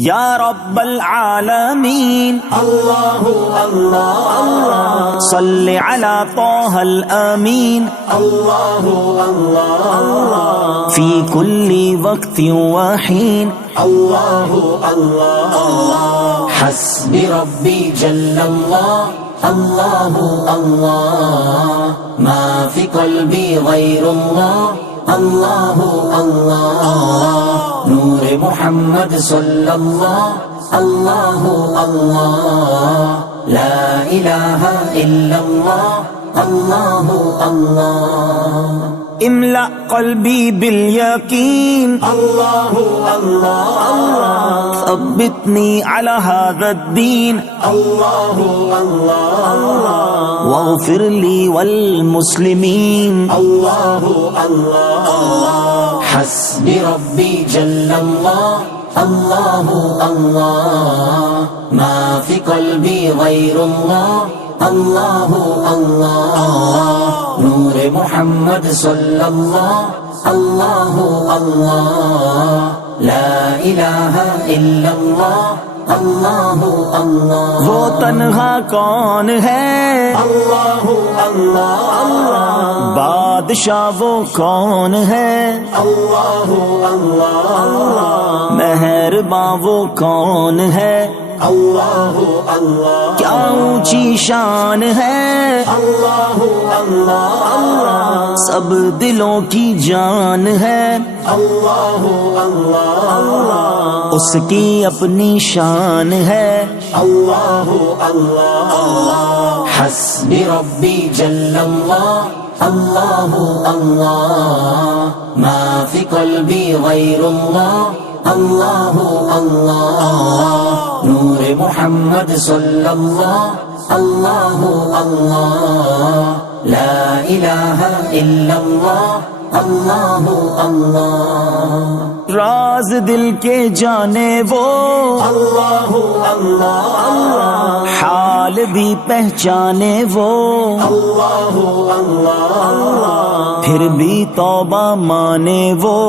یا رب العالمین اللہ اللہ اللہ صل علی طہ الامین اللہ اللہ اللہ فی کل وقت وحین اللہ اللہ اللہ حسبی ربی جل اللہ اللہ اللہ ما فی قلبی غیر اللہ اللہ اللہ نور محمد صلی اللہ اللہ اللہ لا الہ الا اللہ اللہ اللہ املأ قلبی بالیقین اللہ اللہ اللہ ثبتنی علی هذا الدین اللہ اللہ واغفر لی والمسلمین اللہ اللہ حسبی ربی جل اللہ اللہ اللہ ما فی قلبی غیر اللہ اللہ اللہ نور محمد صلی اللہ اللہ اللہ لا الہ الا اللہ اللہ اللہ وہ تنہا کون ہے اللہ اللہ اللہ بادشاہ وہ کون ہے اللہ اللہ مہرباں وہ کون ہے اللہ اللہ کیا اونچی شان ہے اللہ اللہ اللہ سب دلوں کی جان ہے اللہ اللہ اس کی اپنی شان ہے اللہ اللہ حسبی ربی جل اللہ اللہ اللہ ما فی قلبی غیر اللہ اللہ اللہ نور محمد صلی اللہ اللہ اللہ لا الہ الا اللہ اللہ اللہ راز دل کے جانے وہ اللہ اللہ اللہ حال بھی پہچانے وہ اللہ اللہ اللہ پھر بھی توبہ مانے وہ